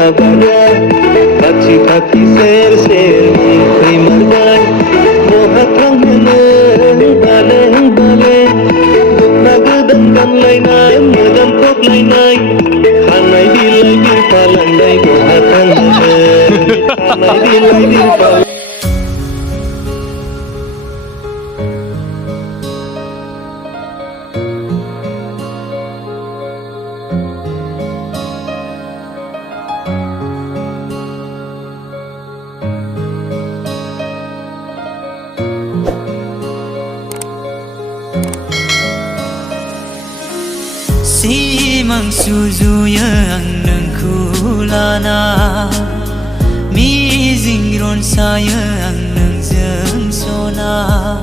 लाबाया खाथि खाथि सेर सेरनि फैमारबाय बहा थांनो बाले बाले दखना गोदान गानलायनाय मोजां थबलायनाय खानाय बिलाइ बिरफालांनाय बहा थांनो खानाय बिलाइ बिरफालांनाय Simang sujuyo ang nungku lana Mizing ron saya ang nungjeng sona